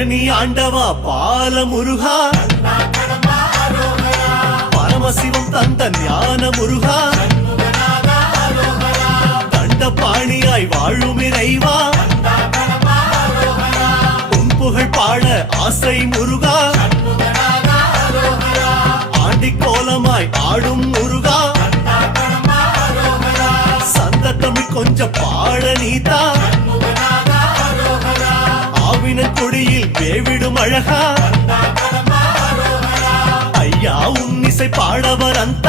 பழனி ஆண்டவா பால முருகா, பரமசிவம் தந்த ஞான முருகா, தண்டபாணியாய் வாழும் இறைவா, உன் புகழ் பாட ஆசை முருகா, ஆண்டி கோலமாய் ஆடும் முருகா, சந்த தமிழ் கொஞ்சம் பாட நீதா, ஆவின கொடியில் வேவிடும் அழகா, ஐயா உன்னிசை பாடவர் அந்த